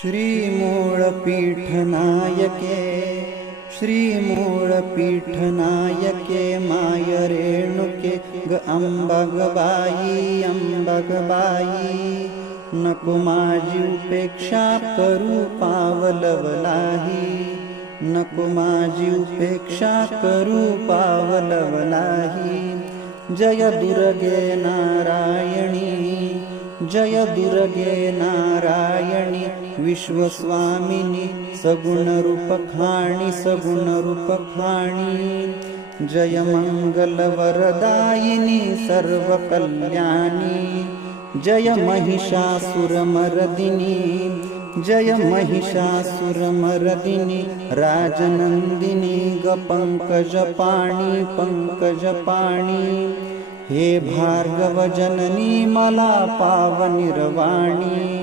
श्री मूळपीठनायके श्री मूळपीठनायके माय रेणुके ग अंबागबाई अंबागबाई नको माझी उपेक्षा करू पावलवलाही नको माझी उपेक्षा करू पावलवलाही जय दुर्गे नारायणी जय दुर्गे नारायणी विश्वस्वामिनी सगुण रूप खाणी सगुण रूप खाणी जय मंगल वरदायिनी सर्व कल्याणी जय महिषासुरमर्दिनी जय महिषासुरमर्दिनी राजनंदिनी ग पंकजपाणी पंकजपाणी हे भार्गव जननी मला पाव निर्वाणी